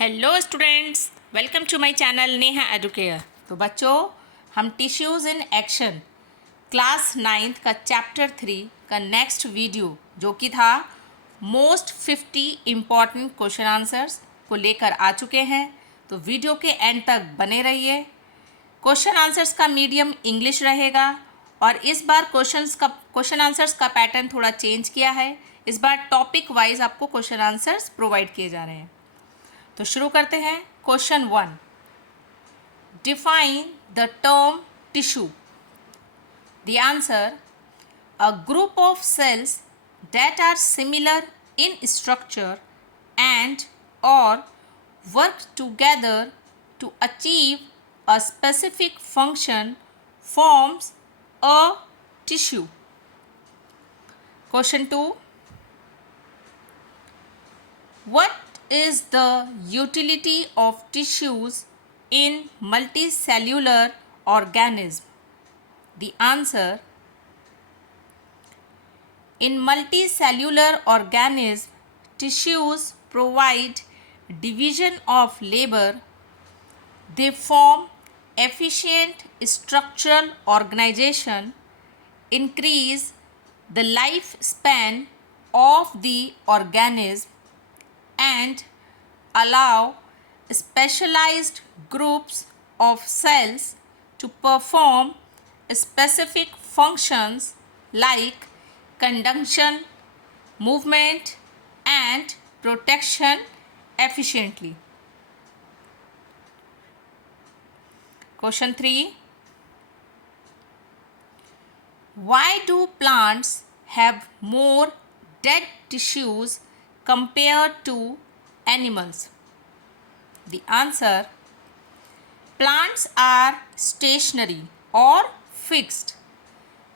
Hello students, welcome to my channel Neha Educare. तो बच्चों, हम tissues in action class 9th का चैप्टर 3 का नेक्स्ट वीडियो जो कि था मोस्ट 50 इम्पॉर्टेंट क्वेश्चन आंसर्स को लेकर आ चुके हैं। तो वीडियो के एंड तक बने रहिए। क्वेश्चन आंसर्स का मीडियम इंग्लिश रहेगा और इस बार क्वेश्चन आंसर्स का पैटर्न थोड़ा चेंज किया है। इस बार टॉपिक वाइज आपको क्वेश्चन आंसर्स प्रोवाइड किए जा रहे हैं। तो शुरू करते हैं। Question 1, define the term tissue. The answer, a group of cells that are similar in structure and or work together to achieve a specific function forms a tissue. Question 2, what is the utility of tissues in multicellular organism? The answer, in multicellular organism, tissues provide division of labor. They form efficient structural organization, increase the lifespan of the organism, and allow specialized groups of cells to perform specific functions like conduction, movement, and protection efficiently. Question 3, why do plants have more dead tissues compared to animals? The answer, plants are stationary or fixed.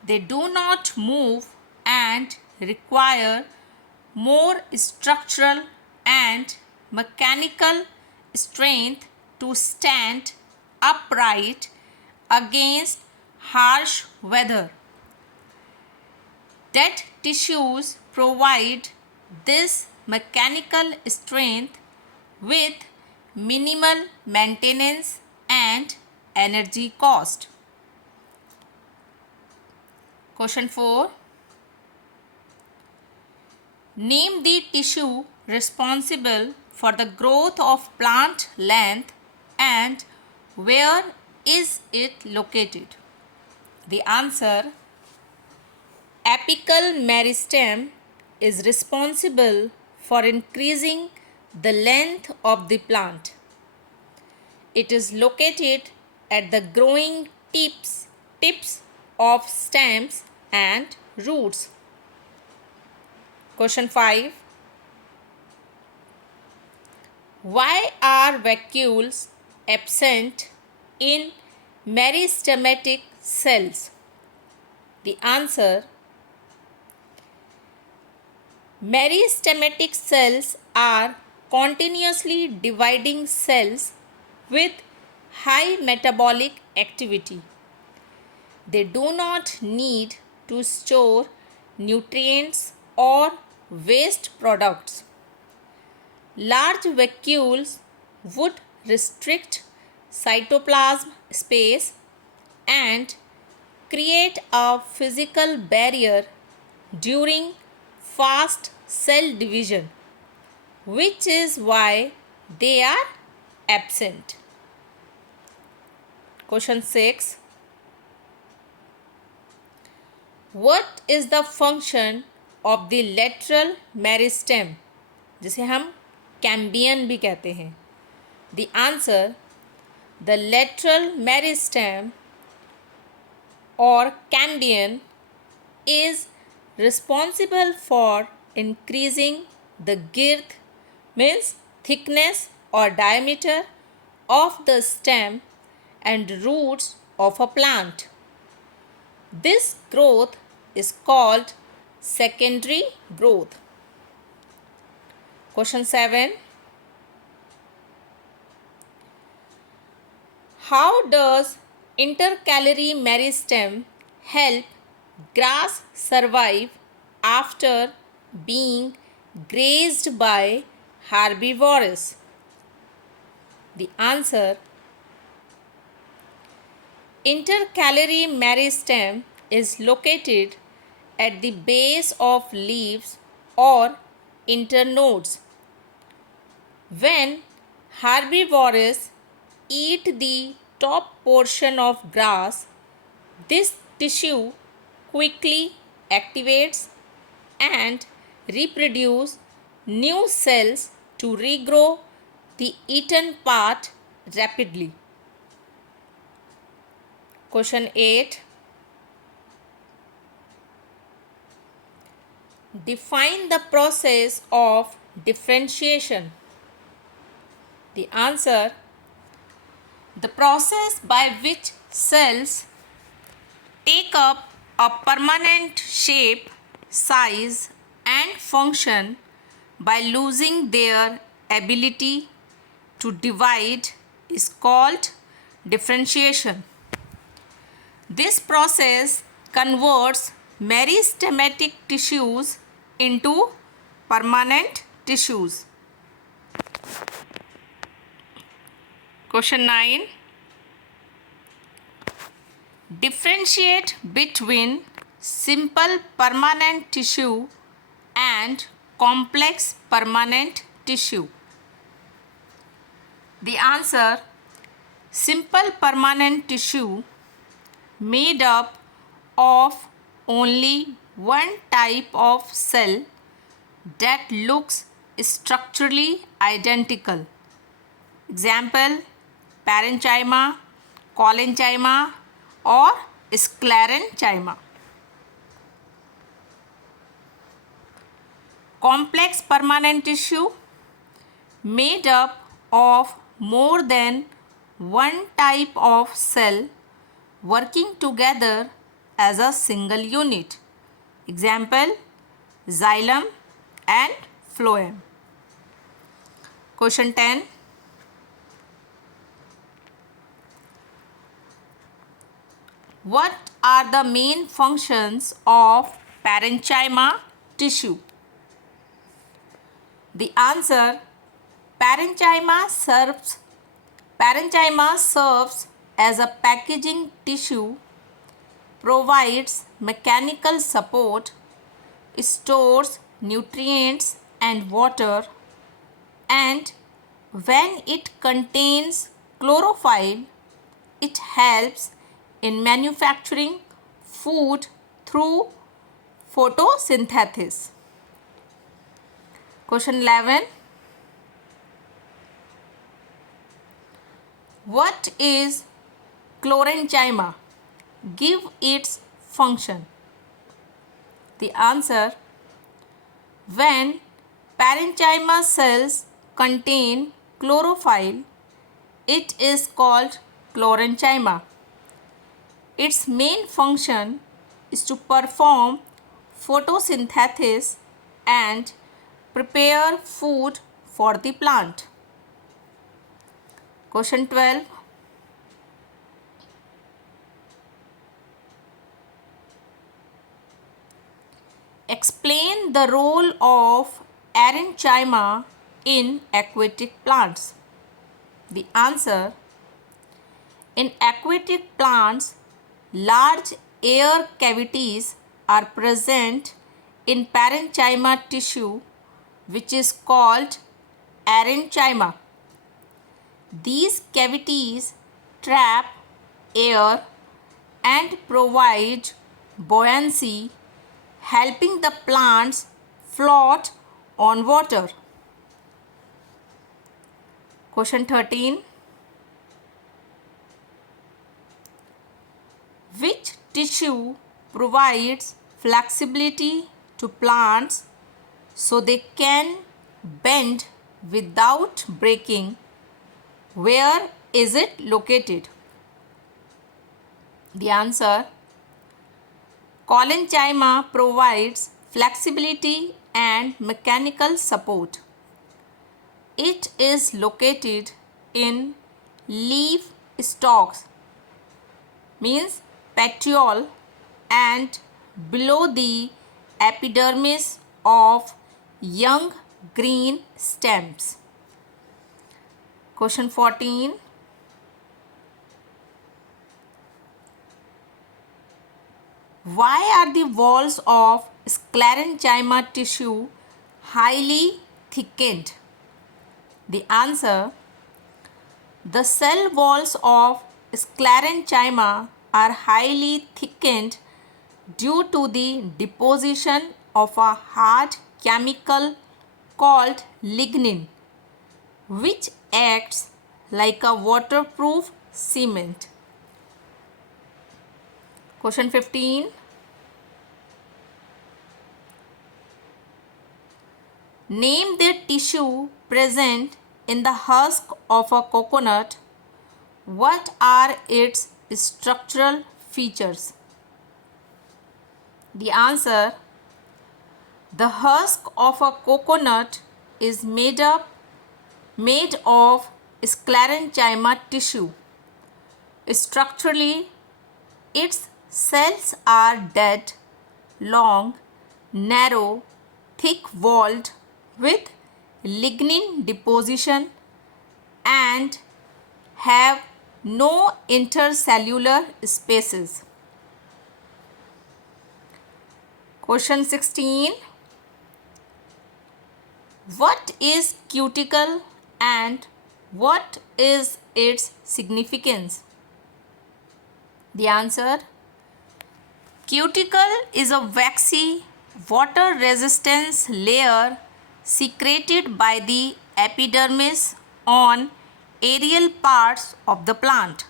They do not move and require more structural and mechanical strength to stand upright against harsh weather. Dead tissues provide this mechanical strength with minimal maintenance and energy cost. Question 4, name the tissue responsible for the growth of plant length and where is it located? The answer, apical meristem is responsible for increasing the length of the plant. It is located at the growing tips of stems and roots. Question 5, why are vacuoles absent in meristematic cells? The answer, meristematic cells are continuously dividing cells with high metabolic activity. They do not need to store nutrients or waste products. Large vacuoles would restrict cytoplasm space and create a physical barrier during fast cell division, which is why they are absent. Question 6, what is the function of the lateral meristem, जिसे हम Cambrian भी कहते हैं? The answer, the lateral meristem or cambion is responsible for increasing the girth, means thickness or diameter of the stem and roots of a plant. This growth is called secondary growth. Question 7, how does intercalary meristem help grass survive after being grazed by herbivores? The answer: intercalary meristem is located at the base of leaves or internodes. When herbivores eat the top portion of grass, this tissue quickly activates and reproduce new cells to regrow the eaten part rapidly. Question 8. Define the process of differentiation. The answer: the process by which cells take up a permanent shape, size, and function by losing their ability to divide is called differentiation. This process converts meristematic tissues into permanent tissues. Question 9. Differentiate between simple permanent tissue and complex permanent tissue. The answer: simple permanent tissue made up of only one type of cell that looks structurally identical. Example: parenchyma, collenchyma, or sclerenchyma. Complex permanent tissue made up of more than one type of cell working together as a single unit. Example: xylem and phloem. Question 10. What are the main functions of parenchyma tissue? The answer: parenchyma serves as a packaging tissue, provides mechanical support, stores nutrients and water, and when it contains chlorophyll, it helps in manufacturing food through photosynthesis. Question 11. What is chlorenchyma? Give its function. The answer: when parenchyma cells contain chlorophyll, it is called chlorenchyma. Its main function is to perform photosynthesis and prepare food for the plant. Question 12. Explain the role of parenchyma in aquatic plants. The answer: in aquatic plants, large air cavities are present in parenchyma tissue, which is called parenchyma. These cavities trap air and provide buoyancy, helping the plants float on water. Question 13. Which tissue provides flexibility to plants so they can bend without breaking? Where is it located? The answer: collenchyma provides flexibility and mechanical support. It is located in leaf stalks, means petiole, and below the epidermis of young green stems. Question 14. Why are the walls of sclerenchyma tissue highly thickened? The answer: the cell walls of sclerenchyma are highly thickened due to the deposition of a hard chemical called lignin, which acts like a waterproof cement. Question 15. Name the tissue present in the husk of a coconut. What are its structural features? The answer: the husk of a coconut is made of sclerenchyma tissue. Structurally, its cells are dead, long, narrow, thick-walled with lignin deposition and have no intercellular spaces. Question 16. What is cuticle and what is its significance? The answer: cuticle is a waxy, water-resistant layer secreted by the epidermis on aerial parts of the plant.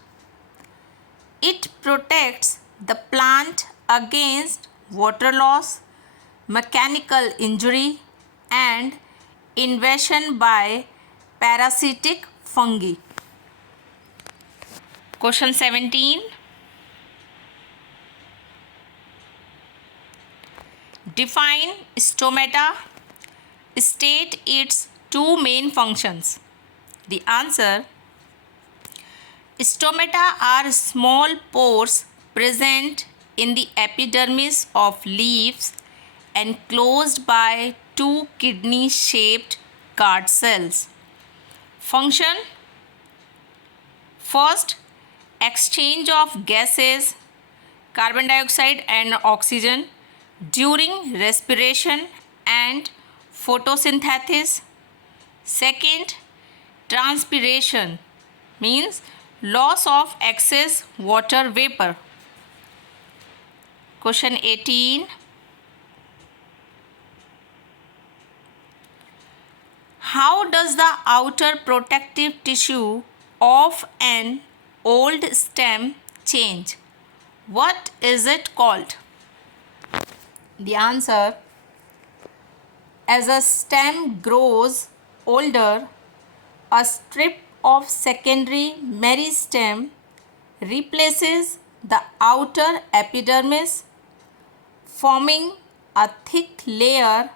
It protects the plant against water loss, mechanical injury, and invasion by parasitic fungi. Question 17. Define stomata. State its two main functions. The answer: stomata are small pores present in the epidermis of leaves enclosed by two kidney-shaped guard cells. Function: first, exchange of gases, carbon dioxide and oxygen during respiration and photosynthesis. Second, transpiration, means loss of excess water vapor. Question 18. How does the outer protective tissue of an old stem change? What is it called? The answer: as a stem grows older, a strip of secondary meristem replaces the outer epidermis, forming a thick layer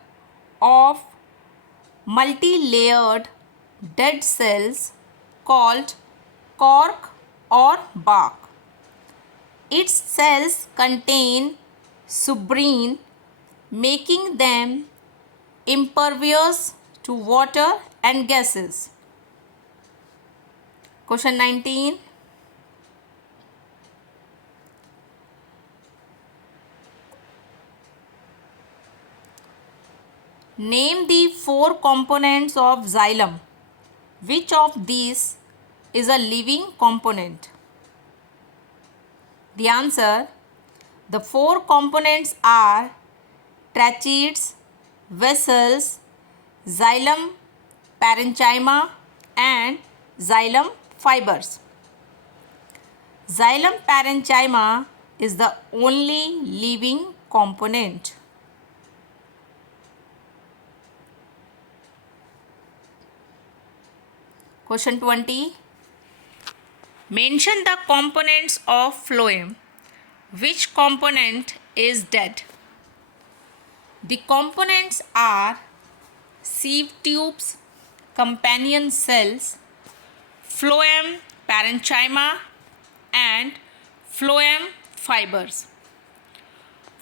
of multi-layered dead cells called cork or bark. Its cells contain suberin, making them impervious to water and gases. Question 19. Name the four components of xylem. Which of these is a living component? The answer: the four components are tracheids, vessels, xylem parenchyma and xylem fibers. Xylem parenchyma is the only living component. Question 20. Mention the components of phloem. Which component is dead? The components are sieve tubes, companion cells, phloem parenchyma and phloem fibers.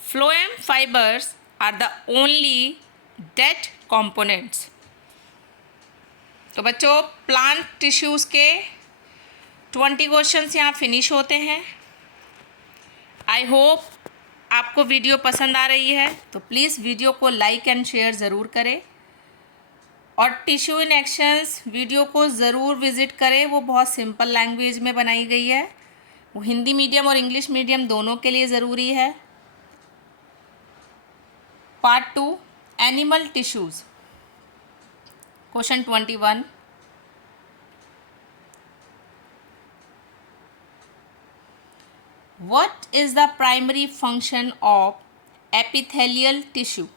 Phloem fibers are the only dead components. तो बच्चों plant tissues के 20 questions यहाँ finish होते हैं। I hope आपको video पसंद आ रही है, तो प्लीज़ वीडियो को लाइक एंड शेयर ज़रूर करें और टिश्यू इन एक्शंस वीडियो को ज़रूर विज़िट करें। वो बहुत सिंपल लैंग्वेज में बनाई गई है, वो हिंदी मीडियम और इंग्लिश मीडियम दोनों के लिए ज़रूरी है। Part 2 animal tissues, question 21। What is the primary function of epithelial tissue?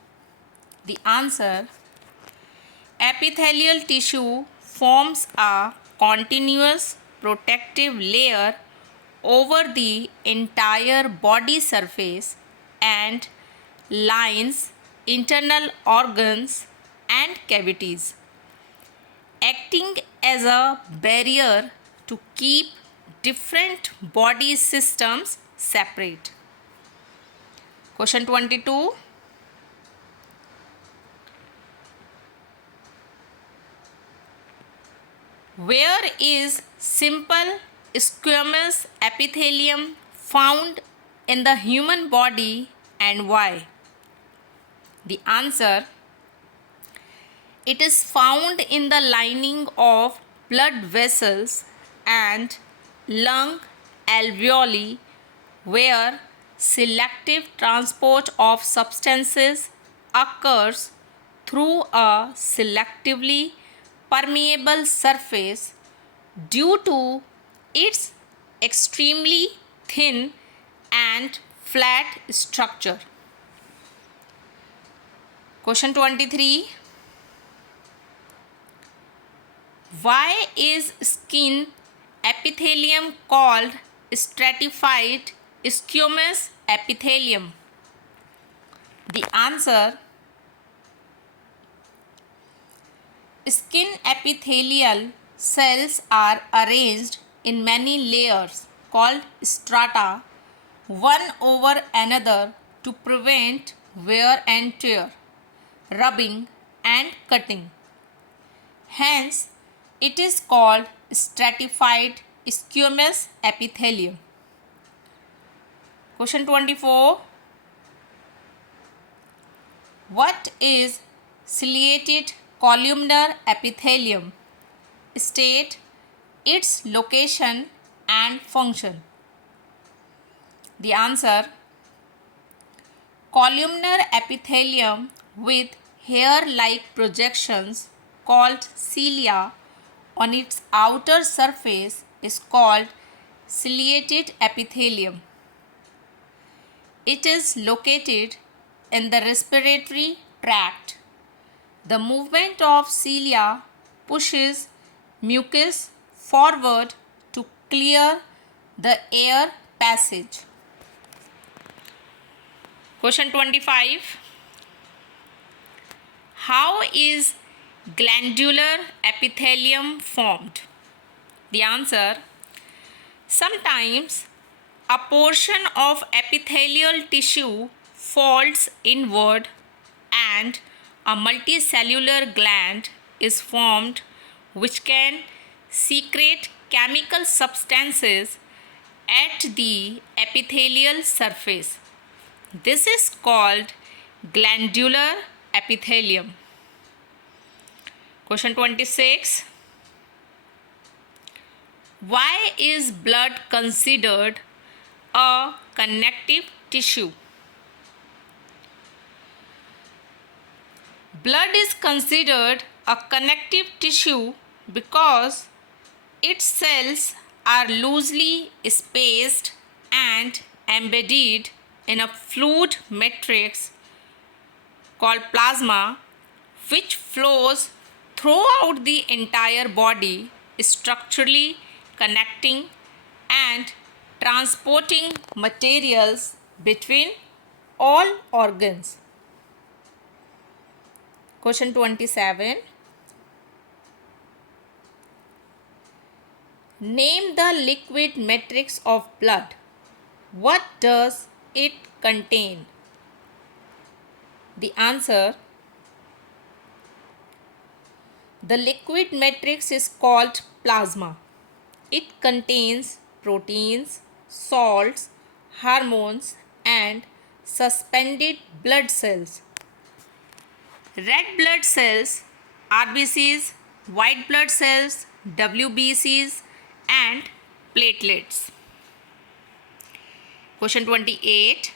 The answer: epithelial tissue forms a continuous protective layer over the entire body surface and lines internal organs and cavities, acting as a barrier to keep different body systems separate. Question 22. Where is simple squamous epithelium found in the human body and why? The answer: it is found in the lining of blood vessels and lung alveoli, where selective transport of substances occurs through a selectively permeable surface due to its extremely thin and flat structure. Question 23. Why is skin epithelium called stratified squamous epithelium? The answer: skin epithelial cells are arranged in many layers called strata, one over another, to prevent wear and tear, rubbing and cutting. Hence, it is called stratified squamous epithelium. Question 24. What is ciliated columnar epithelium? State its location and function. The answer: columnar epithelium with hair-like projections called cilia on its outer surface is called ciliated epithelium. It is located in the respiratory tract. The movement of cilia pushes mucus forward to clear the air passage. Question 25. How is glandular epithelium formed? The answer: sometimes a portion of epithelial tissue folds inward and a multicellular gland is formed which can secrete chemical substances at the epithelial surface. This is called glandular epithelium. Question 26. Why is blood considered a connective tissue? Blood is considered a connective tissue because its cells are loosely spaced and embedded in a fluid matrix called plasma, which flows throughout the entire body, structurally connecting and transporting materials between all organs. Question 27. Name the liquid matrix of blood. What does it contain? The answer: The liquid matrix is called plasma. It contains proteins, salts, hormones, and suspended blood cells. Red blood cells, RBCs, white blood cells, WBCs, and platelets. Question 28.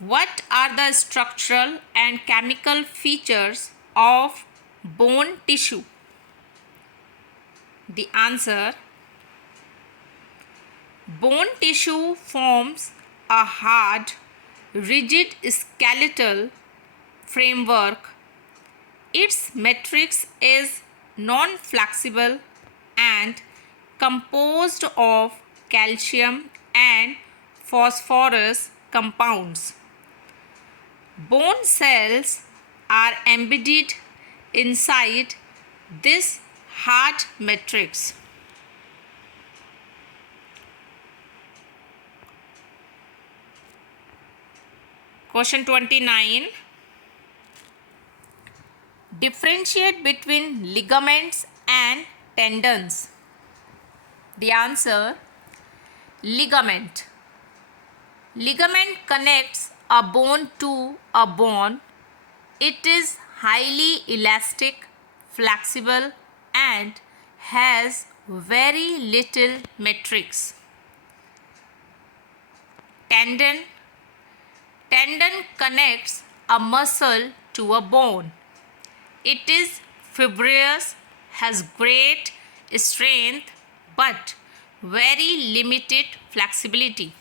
What are the structural and chemical features of bone tissue? The answer: bone tissue forms a hard, rigid skeletal framework. Its matrix is non-flexible and composed of calcium and phosphorus compounds. Bone cells are embedded inside this hard matrix. Question 29. Differentiate between ligaments and tendons. The answer: ligament. Ligament connects a bone to a bone. It is highly elastic, flexible, and has very little matrix. Tendon. Tendon connects a muscle to a bone. It is fibrous, has great strength, but very limited flexibility.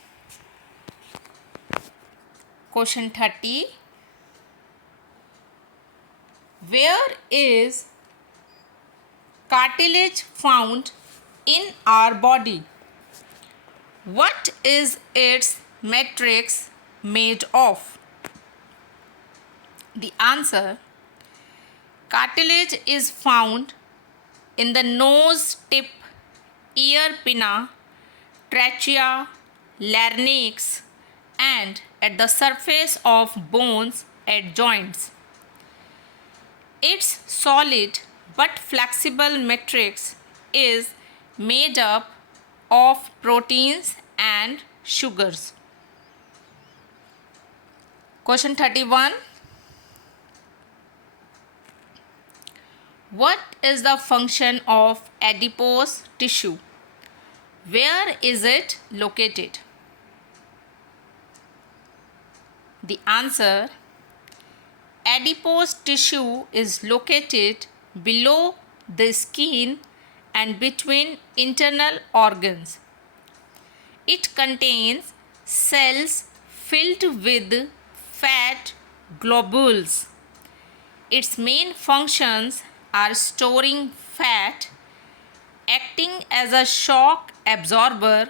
Question 30. Where is cartilage found in our body? What is its matrix made of? The answer: cartilage is found in the nose tip, ear pinna, trachea, larynx, and at the surface of bones at joints. Its solid but flexible matrix is made up of proteins and sugars. Question 31. What is the function of adipose tissue? Where is it located? The answer: adipose tissue is located below the skin and between internal organs. It contains cells filled with fat globules. Its main functions are storing fat, acting as a shock absorber,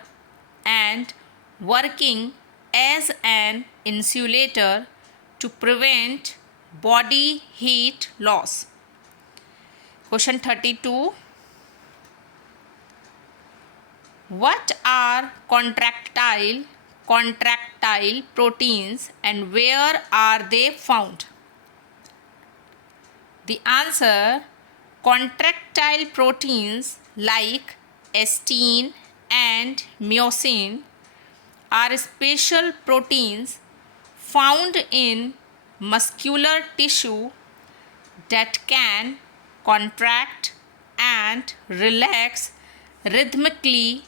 and working as an insulator to prevent body heat loss. Question 32. What are contractile proteins and where are they found? The answer: contractile proteins like actin and myosin are special proteins found in muscular tissue that can contract and relax rhythmically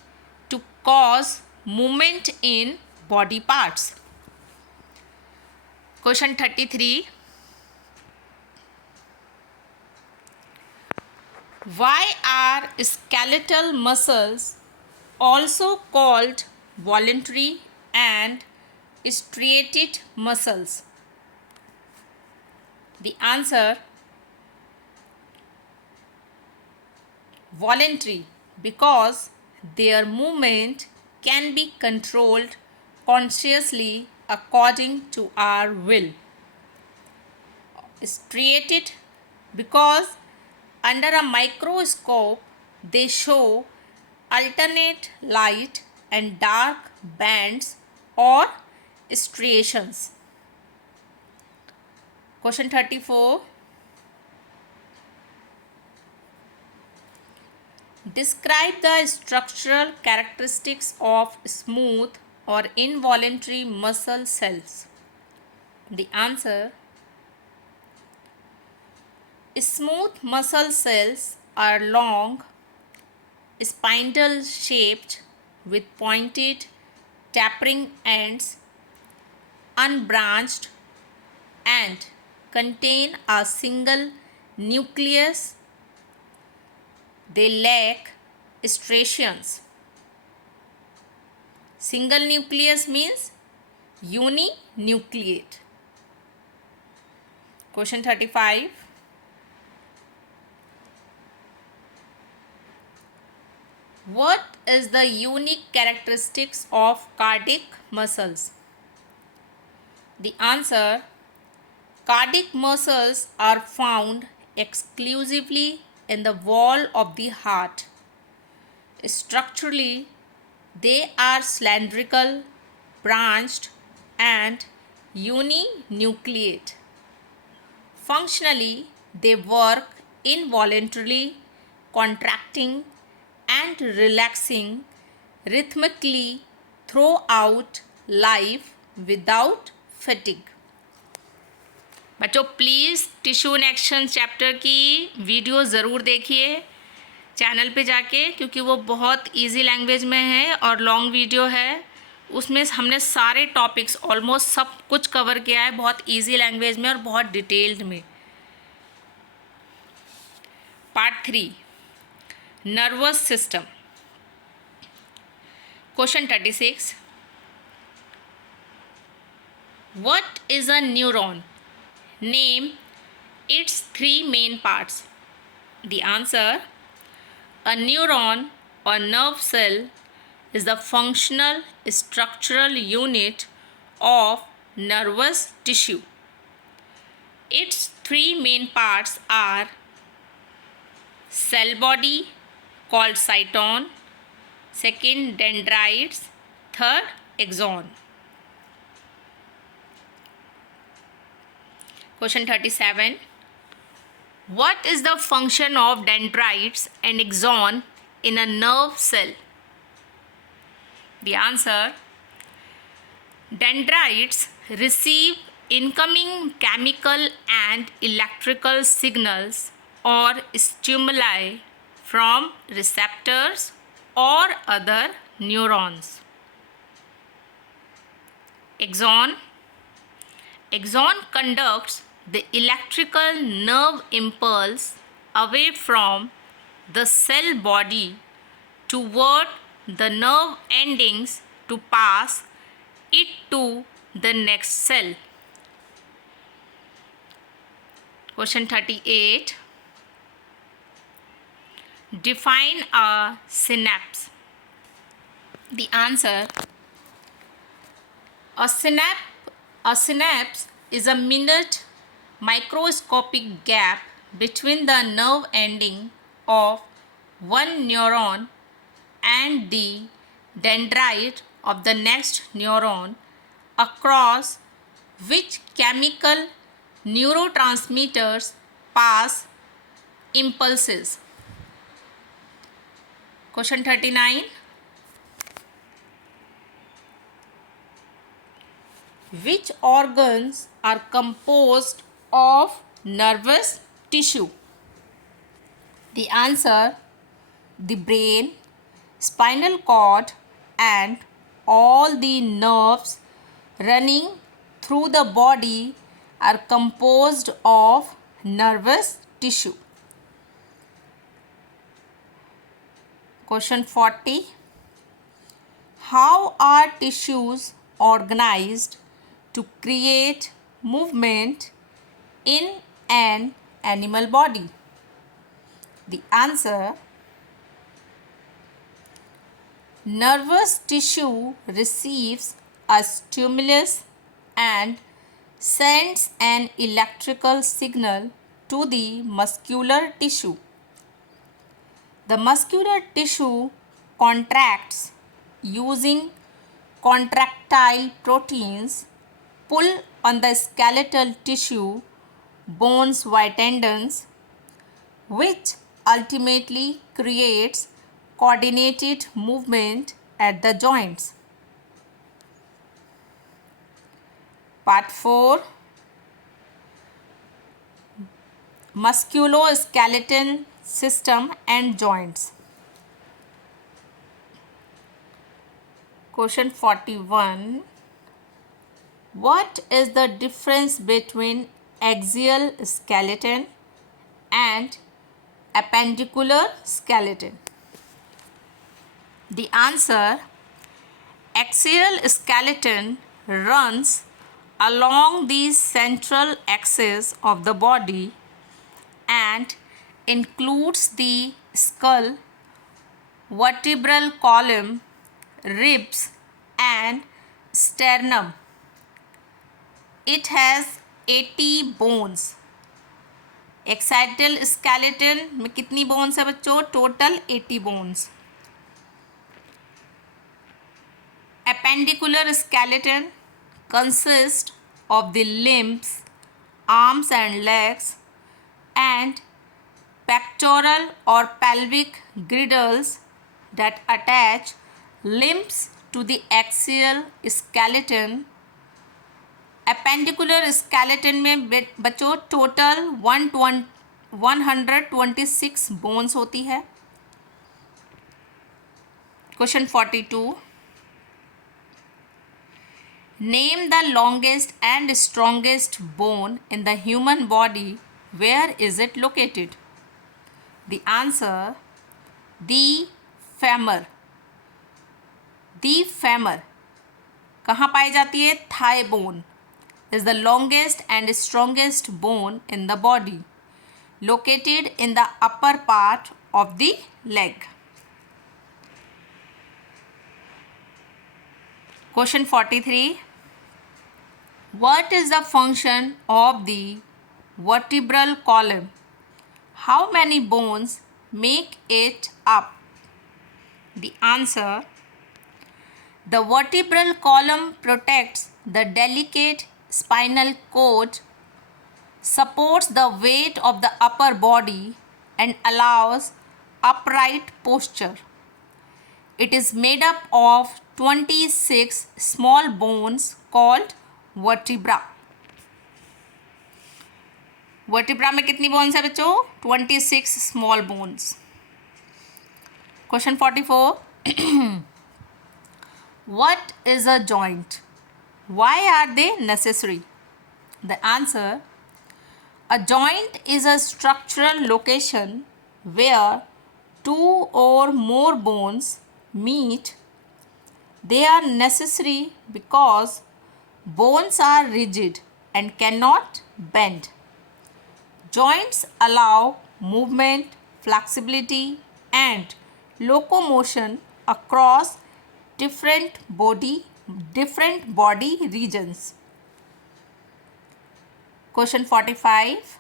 to cause movement in body parts. Question 33. Why are skeletal muscles also called voluntary and striated muscles? The answer: voluntary, because their movement can be controlled consciously according to our will. Striated, because under a microscope they show alternate light and dark bands or striations. Question 34. Describe the structural characteristics of smooth or involuntary muscle cells. The answer: smooth muscle cells are long, spindle shaped with pointed, tapering ends, unbranched, and contain a single nucleus. They lack striations. Single nucleus means uninucleate. Question 35. What is the unique characteristics of cardiac muscles? The answer: cardiac muscles are found exclusively in the wall of the heart. Structurally, they are cylindrical, branched, and uninucleate. Functionally, they work involuntarily, contracting and relaxing rhythmically throughout life without fatigue. बच्चों please tissue in action chapter की video ज़रूर देखिए channel पे जाके, क्योंकि वो बहुत easy language में है और लॉन्ग वीडियो है. उसमें हमने सारे टॉपिक्स ऑलमोस्ट सब कुछ कवर किया है बहुत इजी लैंग्वेज में और बहुत डिटेल्ड में. Part 3, nervous system. Question 36. What is a neuron? Name its 3 main parts. The answer: a neuron or nerve cell is the functional structural unit of nervous tissue. Its 3 main parts are cell body called cyton, second dendrites, third axon. Question 37. What is the function of dendrites and axon in a nerve cell? The answer: dendrites receive incoming chemical and electrical signals or stimuli from receptors or other neurons. Axon conducts the electrical nerve impulse away from the cell body toward the nerve endings to pass it to the next cell. Question 38. Define a synapse. The answer: a synapse is a minute microscopic gap between the nerve ending of one neuron and the dendrite of the next neuron, across which chemical neurotransmitters pass impulses. Question 39. Which organs are composed of nervous tissue? The answer: the brain, spinal cord, and all the nerves running through the body are composed of nervous tissue. Question 40. How are tissues organized to create movement in an animal body? The answer: nervous tissue receives a stimulus and sends an electrical signal to the muscular tissue. The muscular tissue contracts using contractile proteins, pull on the skeletal tissue bones via tendons, which ultimately creates coordinated movement at the joints. Part 4, Musculoskeletal System and Joints. Question 41. What is the difference between axial skeleton and appendicular skeleton? The answer: axial skeleton runs along the central axis of the body and includes the skull, vertebral column, ribs and sternum. It has 80 bones. Excitel skeleton में कितनी bones है बच्चों? Total 80 bones. Appendicular skeleton consists of the limbs, arms and legs and pectoral or pelvic girdles that attach limbs to the axial skeleton. Appendicular skeleton में बच्चों total 126 bones होती है. Question 42. Name the longest and strongest bone in the human body. Where is it located? The answer: the femur. The femur कहाँ पाई जाती है? Thigh bone is the longest and strongest bone in the body, located in the upper part of the leg. Question 43. What is the function of the vertebral column? How many bones make it up? The answer: the vertebral column protects the delicate spinal cord, supports the weight of the upper body and allows upright posture. It is made up of 26 small bones called vertebra. Vertebra में कितनी bones है बच्चों? 26 small bones. Question 44. What is a joint? Why are they necessary? The answer: a joint is a structural location where two or more bones meet. They are necessary because bones are rigid and cannot bend. Joints allow movement, flexibility, and locomotion across different body regions. Question 45.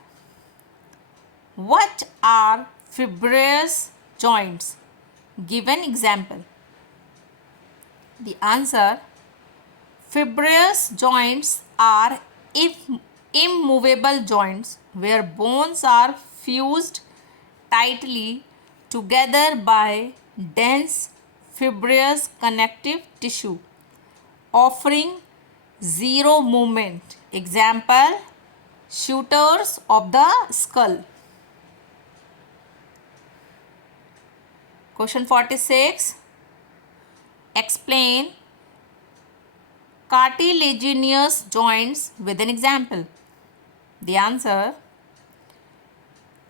What are fibrous joints? Give an example. The answer: fibrous joints are immovable joints where bones are fused tightly together by dense fibrous connective tissue, offering zero movement. Example: shooters of the skull. Question 46. Explain cartilaginous joints with an example. The answer: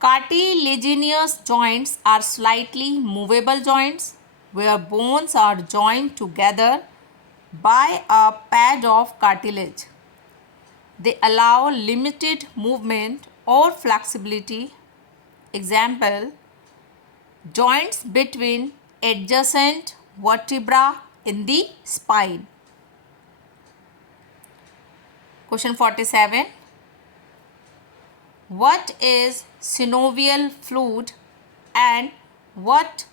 cartilaginous joints are slightly movable joints where bones are joined together by a pad of cartilage. They allow limited movement or flexibility. Example: joints between adjacent vertebra in the spine. Question 47. What is synovial fluid and what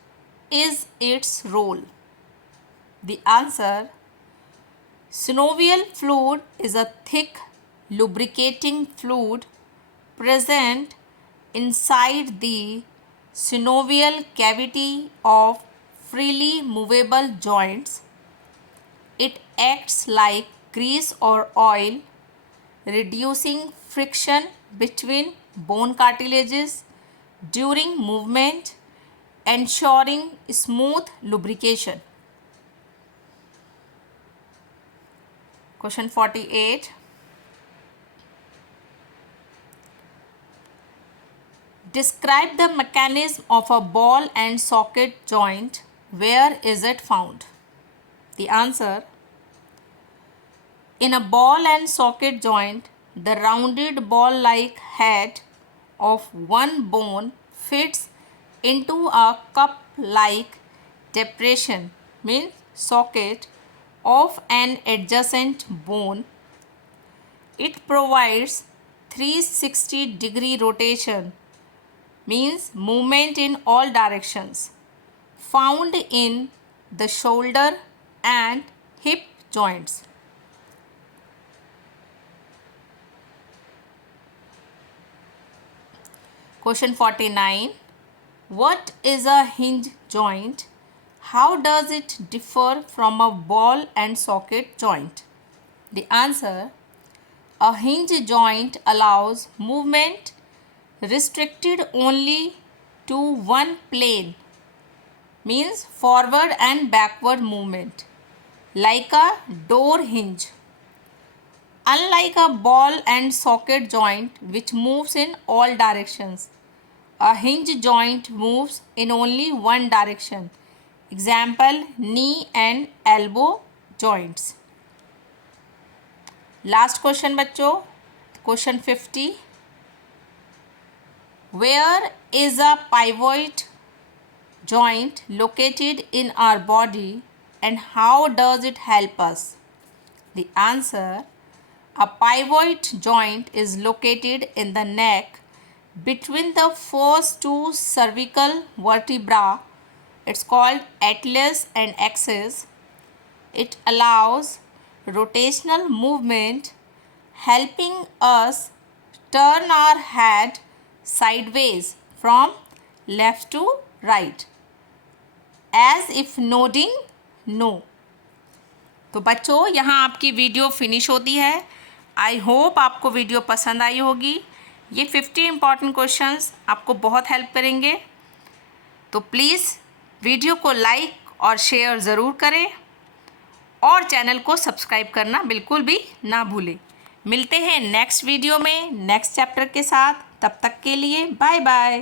is its role? The answer: synovial fluid is a thick lubricating fluid present inside the synovial cavity of freely movable joints. It acts like grease or oil, reducing friction between bone cartilages during movement, ensuring smooth lubrication. Question 48. Describe the mechanism of a ball and socket joint. Where is it found? The answer: in a ball and socket joint, the rounded ball-like head of one bone fits into a cup-like depression, means socket, of an adjacent bone. It provides 360-degree rotation, means movement in all directions, found in the shoulder and hip joints. Question 49. What is a hinge joint? How does it differ from a ball and socket joint? The answer: a hinge joint allows movement restricted only to one plane, means forward and backward movement, like a door hinge. Unlike a ball and socket joint which moves in all directions, a hinge joint moves in only one direction. Example, knee and elbow joints. Last question बच्चों, question 50. Where is a pivot joint located in our body and how does it help us? The answer: a pivot joint is located in the neck between the first two cervical vertebrae. It's called atlas and axis. It allows rotational movement, helping us turn our head sideways from left to right, as if nodding no. तो बच्चों, यहाँ आपकी video finish होती है. I hope आपको video पसंद आई होगी. ये 50 इम्पॉर्टेंट क्वेश्चंस आपको बहुत हेल्प करेंगे. तो प्लीज़ वीडियो को लाइक और शेयर ज़रूर करें और चैनल को सब्सक्राइब करना बिल्कुल भी ना भूलें. मिलते हैं नेक्स्ट वीडियो में नेक्स्ट चैप्टर के साथ. तब तक के लिए बाय बाय.